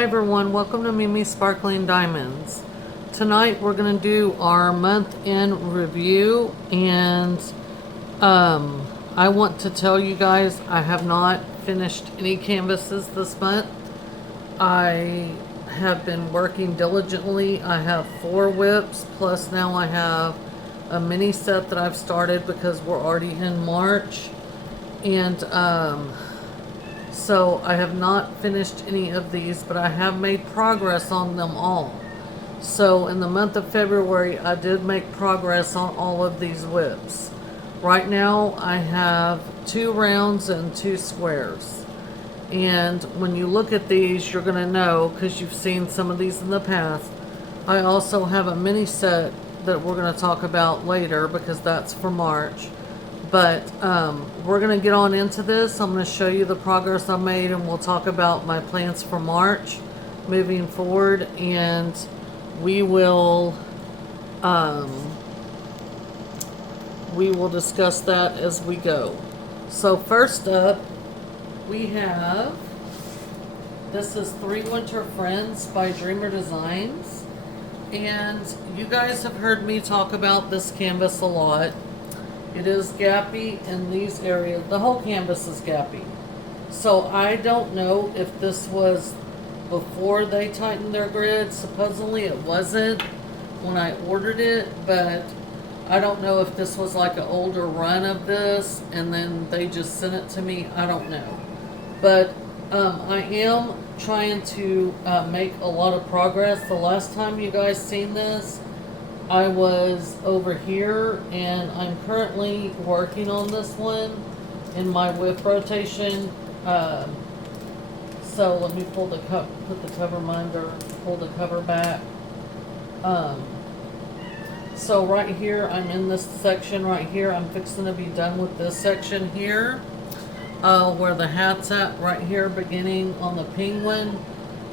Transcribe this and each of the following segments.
Hi everyone, welcome to Mimi Sparkling Diamonds. Tonight we're going to do our month-end review, and I want to tell you guys I have not finished any canvases this month. I have been working diligently. I have 4 whips, plus now I have a mini set that I've started because we're already in March. And so I have not finished any of these, but I have made progress on them all. So in the month of February, I did make progress on all of these whips. Right now, I have 2 rounds and 2 squares. And when you look at these, you're going to know, because you've seen some of these in the past. I also have a mini set that we're going to talk about later because that's for March. But we're going to get on into this. I'm going to show you the progress I made, and we'll talk about my plans for March moving forward, and we will discuss that as we go. So first up, we have, this is 3 Winter Friends by Dreamer Designs, and you guys have heard me talk about this canvas a lot. It is gappy in these areas. The whole canvas is gappy. So I don't know if this was before they tightened their grid. Supposedly it wasn't when I ordered it, but I don't know if this was like an older run of this and then they just sent it to me. I don't know. But I am trying to make a lot of progress. The last time you guys seen this, I was over here, and I'm currently working on this one in my whip rotation. So let me pull the put the cover under, pull the cover back. So right here, I'm in this section right here. I'm fixing to be done with this section here, where the hat's at right here, beginning on the penguin,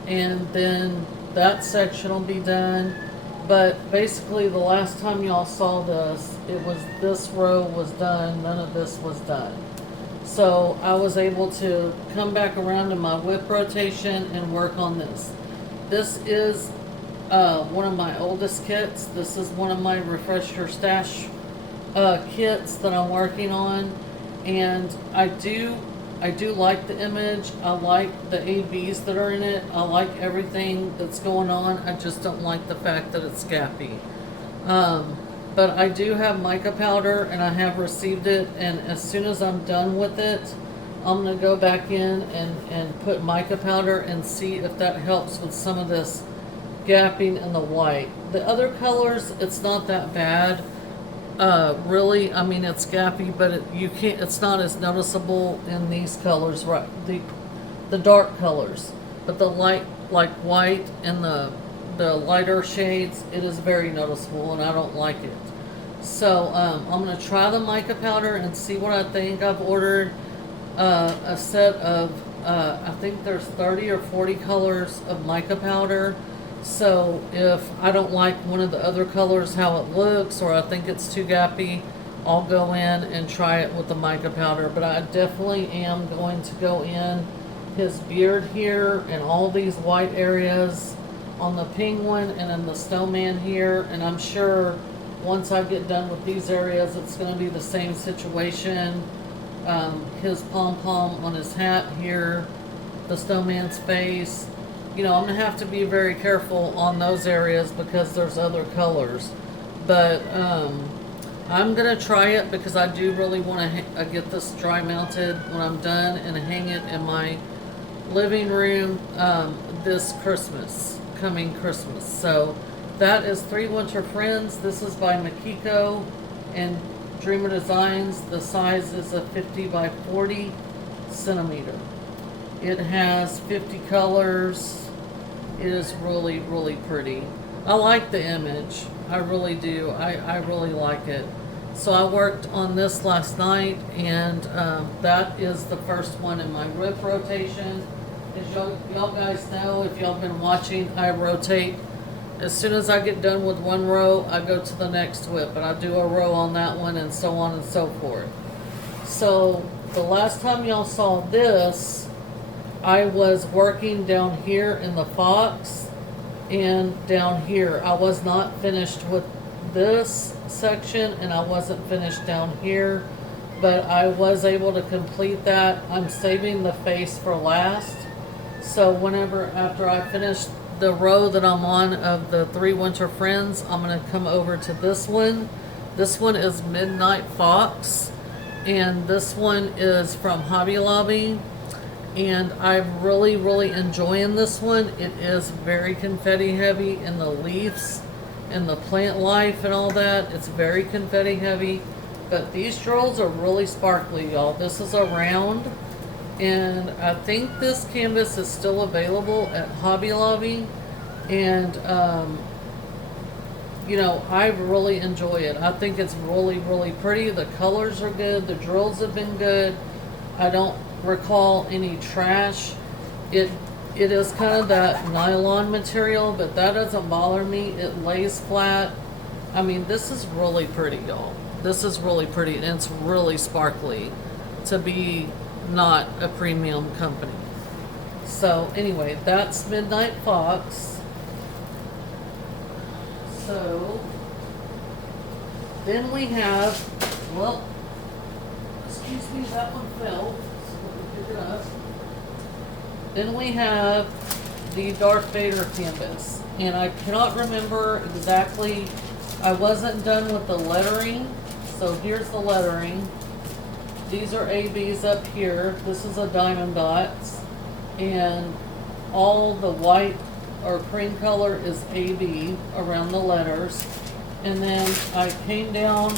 and then that section will be done. But basically, the last time y'all saw this, it was this row was done, none of this was done. So I was able to come back around to my whip rotation and work on this. This is one of my oldest kits. This is one of my Refresh Your Stash kits that I'm working on, and I do like the image. I like the ABs that are in it. I like everything that's going on. I just don't like the fact that it's gappy. But I do have mica powder, and I have received it, and as soon as I'm done with it, I'm going to go back in and put mica powder and see if that helps with some of this gapping in the white. The other colors, it's not that bad. Really, I mean, it's gappy, but it's not as noticeable in these colors, right? The dark colors, but the light, like white and the lighter shades, it is very noticeable, and I don't like it. So I'm gonna try the mica powder and see what I think. I've ordered a set of I think there's 30 or 40 colors of mica powder. So if I don't like one of the other colors how it looks, or I think it's too gappy, I'll go in and try it with the mica powder. But I definitely am going to go in his beard here and all these white areas on the penguin and in the snowman here, and I'm sure once I get done with these areas it's going to be the same situation. His pom-pom on his hat here, the snowman's face. You know, I'm going to have to be very careful on those areas because there's other colors. But I'm going to try it because I do really want to get this dry mounted when I'm done and hang it in my living room this Christmas, coming Christmas. So that is 3 Winter Friends. This is by Makiko and Dreamer Designs. The size is a 50 by 40 centimeter. It has 50 colors. It is really, really pretty. I like the image. I really do. I really like it. So I worked on this last night, and that is the first one in my whip rotation. As y'all guys know, if y'all been watching, I rotate. As soon as I get done with one row, I go to the next whip, and I do a row on that one, and so on and so forth. So the last time y'all saw this, I was working down here in the Fox and down here. I was not finished with this section and I wasn't finished down here, but I was able to complete that. I'm saving the face for last. So whenever, after I finish the row that I'm on of the 3 Winter Friends, I'm going to come over to this one. This one is Midnight Fox, and this one is from Hobby Lobby, and I'm really enjoying this one. It is very confetti heavy in the leaves and the plant life and all that. It's very confetti heavy, but these drills are really sparkly, y'all. This is a round, and I think this canvas is still available at Hobby Lobby, and you know, I really enjoy it. I think it's really pretty. The colors are good. The drills have been good. I don't recall any trash. It is kind of that nylon material, but that doesn't bother me. It lays flat. I mean, this is really pretty, y'all. This is really pretty, and it's really sparkly to be not a premium company. So anyway, that's Midnight Fox. So then we have, well, excuse me, that one fell, so let me pick it up. Then we have the Darth Vader canvas, and I cannot remember exactly, I wasn't done with the lettering, so here's the lettering. These are ABs up here. This is a diamond dots, and all the white or cream color is AB around the letters. And then I came down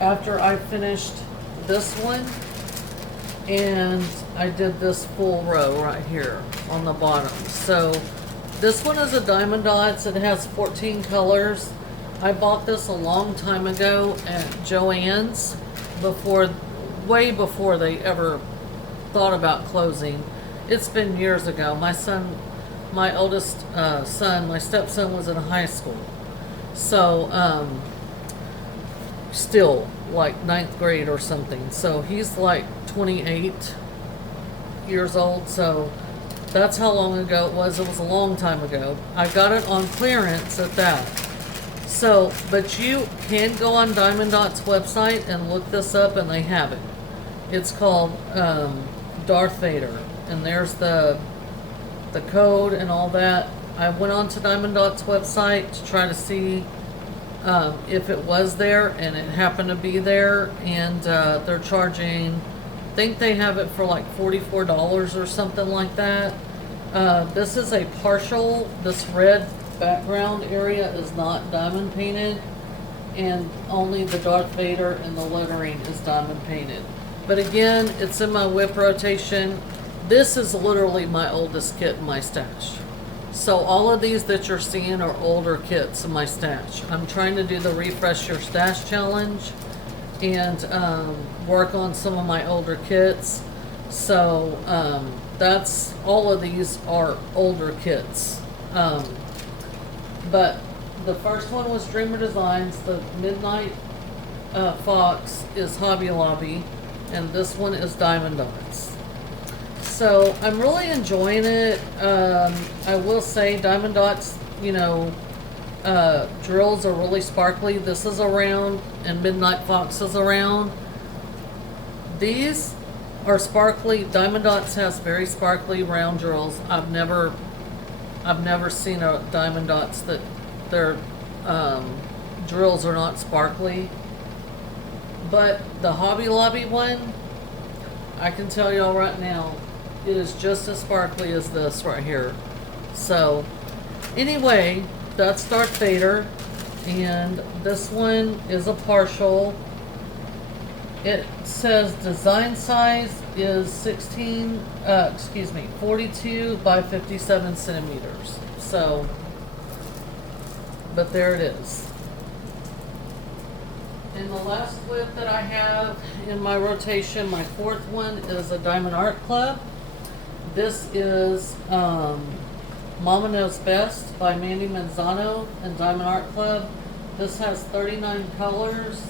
after I finished this one, and I did this full row right here on the bottom. So this one is a diamond dots. It has 14 colors. I bought this a long time ago at Joann's, way before they ever thought about closing. It's been years ago. My oldest son, my stepson, was in high school. So, still like 9th grade or something. So he's like 28 years old. So that's how long ago it was. It was a long time ago. I got it on clearance at that. So, but you can go on Diamond Dot's website and look this up, and they have it. It's called Darth Vader, and there's the code and all that. I went on to Diamond Dot's website to try to see if it was there, and it happened to be there, and they're charging, I think they have it for like $44 or something like that. This is a partial, this red background area is not diamond painted, and only the Darth Vader and the lettering is diamond painted. But again, it's in my whip rotation. This is literally my oldest kit in my stash. So all of these that you're seeing are older kits in my stash. I'm trying to do the Refresh Your Stash Challenge and work on some of my older kits. So that's, all of these are older kits. But the first one was Dreamer Designs. The Midnight Fox is Hobby Lobby, and this one is Diamond Dots. So I'm really enjoying it. I will say Diamond Dots, you know, drills are really sparkly. This is a round, and Midnight Fox is a round. These are sparkly. Diamond Dots has very sparkly round drills. I've never seen a Diamond Dots that their drills are not sparkly. But the Hobby Lobby one, I can tell y'all right now, it is just as sparkly as this right here. So anyway, that's Darth Vader, and this one is a partial. It says design size is 42 by 57 centimeters. So, but there it is. And the last whip that I have in my rotation, my fourth one, is a Diamond Art Club. This is Mama Knows Best by Mandy Manzano and Diamond Art Club. This has 39 colors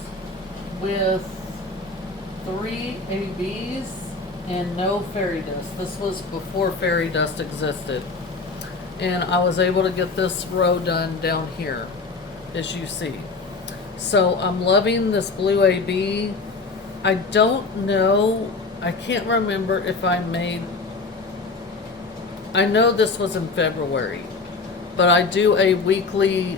with 3 ABs and no fairy dust. This was before fairy dust existed. And I was able to get this row done down here, as you see. So I'm loving this blue AB. I don't know, I can't remember if I made, I know this was in February, but I do a weekly,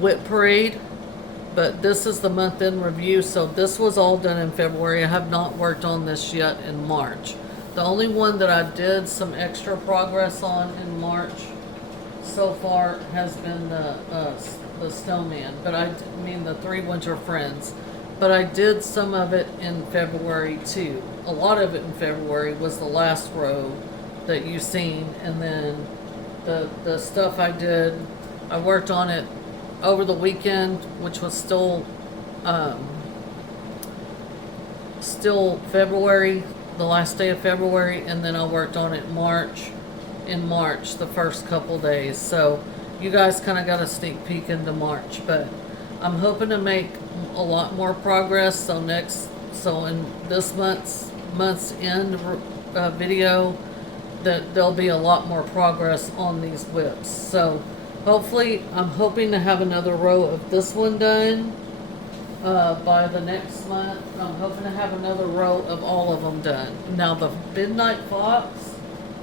whip parade, but this is the month in review, so this was all done in February. I have not worked on this yet in March. The only one that I did some extra progress on in March so far has been the snowman, but I mean the 3 winter friends. But I did some of it in February too. A lot of it in February was the last row that you've seen, and then the stuff I did, I worked on it over the weekend, which was still February, the last day of February, and then I worked on it in March, the first couple days. So you guys kind of got a sneak peek into March, but I'm hoping to make a lot more progress. So in this month's end video, that there'll be a lot more progress on these whips. So hopefully, I'm hoping to have another row of this one done by the next month. I'm hoping to have another row of all of them done. Now the Midnight Fox,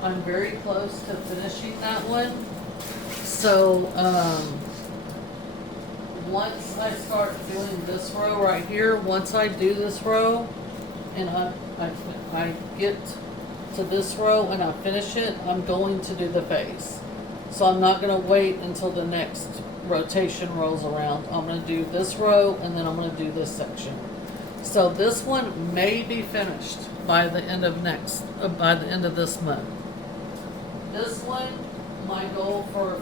I'm very close to finishing that one. So once I start doing this row right here, once I do this row and I get to this row and I finish it, I'm going to do the face. So I'm not going to wait until the next rotation rolls around. I'm going to do this row and then I'm going to do this section. So this one may be finished by the end of this month. This one, my goal for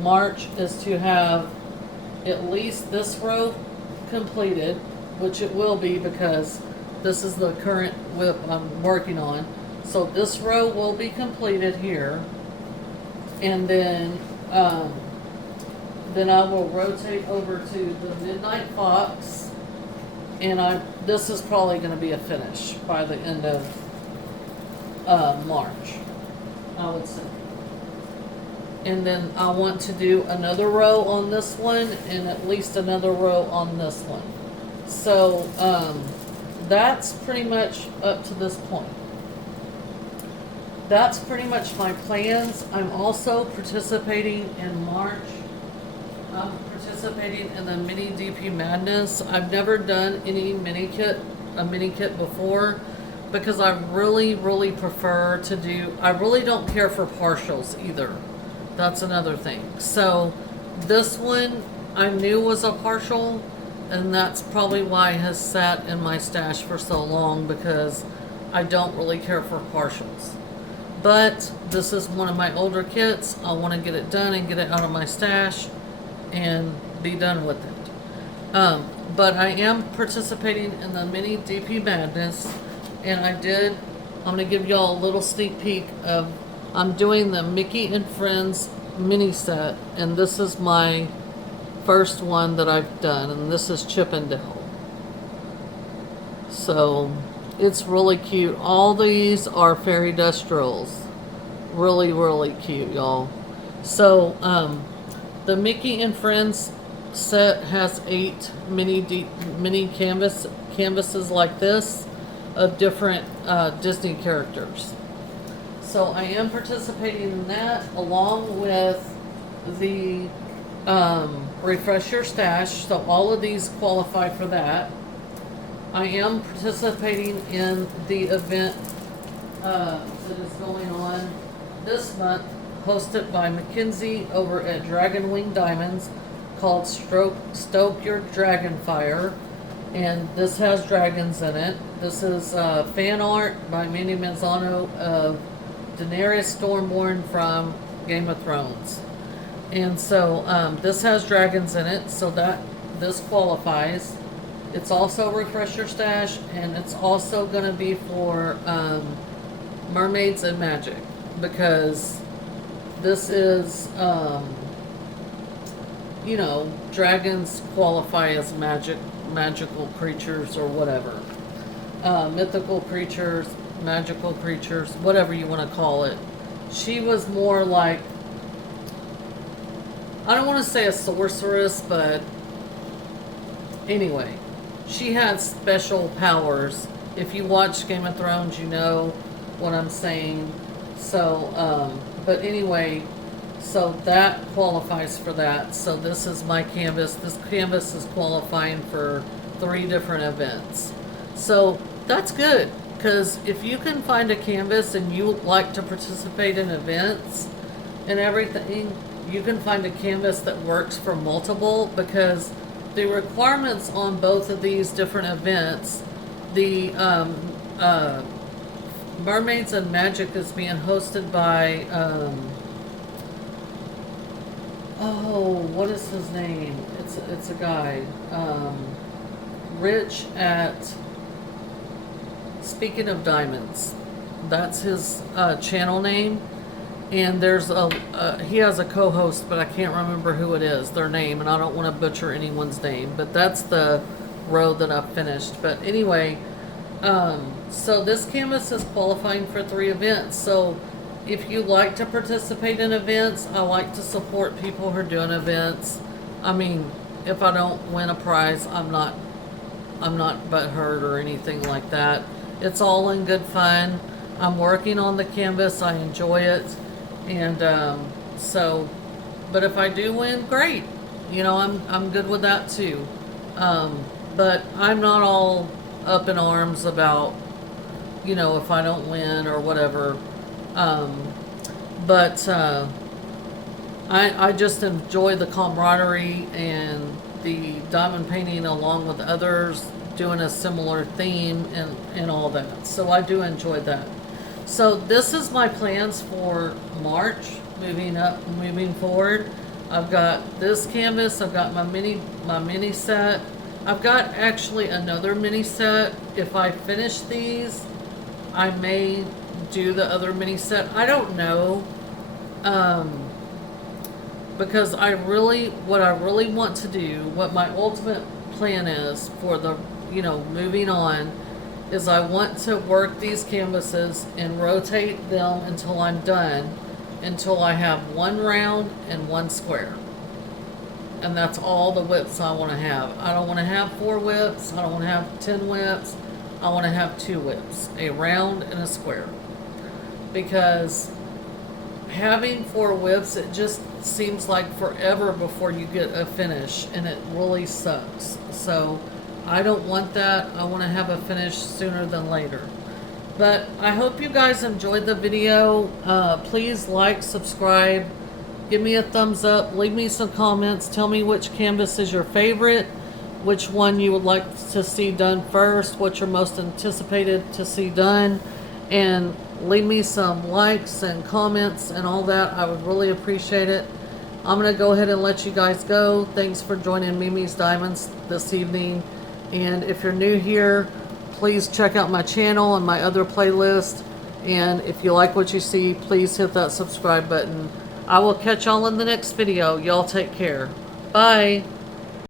March is to have at least this row completed, which it will be because this is the current whip I'm working on. So this row will be completed here, and then I will rotate over to the Midnight Fox, and this is probably going to be a finish by the end of March, I would say. And then I want to do another row on this one and at least another row on this one. So that's pretty much up to this point. That's pretty much my plans. I'm also participating in March. I'm participating in the mini DP Madness. I've never done a mini kit before because I really prefer to do, I really don't care for partials either. That's another thing. So this one I knew was a partial, and that's probably why it has sat in my stash for so long, because I don't really care for partials. But this is one of my older kits. I want to get it done and get it out of my stash and be done with it. But I am participating in the mini DP Madness, and I'm going to give y'all a little sneak peek of, I'm doing the Mickey and Friends mini set, and this is my first one that I've done, and this is Chippendale. So it's really cute. All these are fairy dust drills. Really cute, y'all. So the Mickey and Friends set has 8 mini canvases like this of different Disney characters. So I am participating in that along with the Refresh Your Stash. So all of these qualify for that. I am participating in the event that is going on this month, hosted by Mackenzie over at Dragon Wing Diamonds, called Stoke Your Dragon Fire. And this has dragons in it. This is fan art by Mandy Manzano of Daenerys Stormborn from Game of Thrones. And so this has dragons in it, so that this qualifies. It's also Refresh Your Stash, and it's also going to be for Mermaids and Magic, because this is you know, dragons qualify as magical creatures or whatever. Mythical creatures, magical creatures, whatever you want to call it. She was more like, I don't want to say a sorceress, but anyway, she had special powers. If you watch Game of Thrones, you know what I'm saying. So, but anyway, so that qualifies for that. So this is my canvas. This canvas is qualifying for 3 different events. So that's good, because if you can find a canvas and you like to participate in events and everything, you can find a canvas that works for multiple, because the requirements on both of these different events, the Mermaids and Magic is being hosted by, oh, what is his name? It's a guy, Rich at Speaking of Diamonds. That's his channel name. And there's he has a co-host, but I can't remember who it is, their name, and I don't want to butcher anyone's name. But that's the row that I've finished. But anyway, so this canvas is qualifying for 3 events. So if you like to participate in events, I like to support people who are doing events. I mean, if I don't win a prize, I'm not butthurt or anything like that. It's all in good fun. I'm working on the canvas. I enjoy it. And so, but if I do win, great. You know, I'm good with that too. But I'm not all up in arms about, you know, if I don't win or whatever. But I just enjoy the camaraderie and the diamond painting along with others doing a similar theme and all that. So I do enjoy that. So this is my plans for March, moving forward. I've got this canvas, I've got my mini set. I've got actually another mini set. If I finish these, I may do the other mini set. I don't know. Because what I really want to do, what my ultimate plan is for the, you know, moving on, is I want to work these canvases and rotate them until I'm done, until I have 1 round and 1 square. And that's all the whips I want to have. I don't want to have 4 whips. I don't want to have 10 whips. I want to have 2 whips, a round and a square. Because having 4 whips, it just seems like forever before you get a finish, and it really sucks. So I don't want that. I want to have a finish sooner than later. But I hope you guys enjoyed the video. Please like, subscribe, give me a thumbs up, leave me some comments, tell me which canvas is your favorite, which one you would like to see done first, what you're most anticipated to see done, and leave me some likes and comments and all that. I would really appreciate it. I'm going to go ahead and let you guys go. Thanks for joining Mimi's Diamonds this evening. And if you're new here, please check out my channel and my other playlist. And if you like what you see, please hit that subscribe button. I will catch y'all in the next video. Y'all take care. Bye.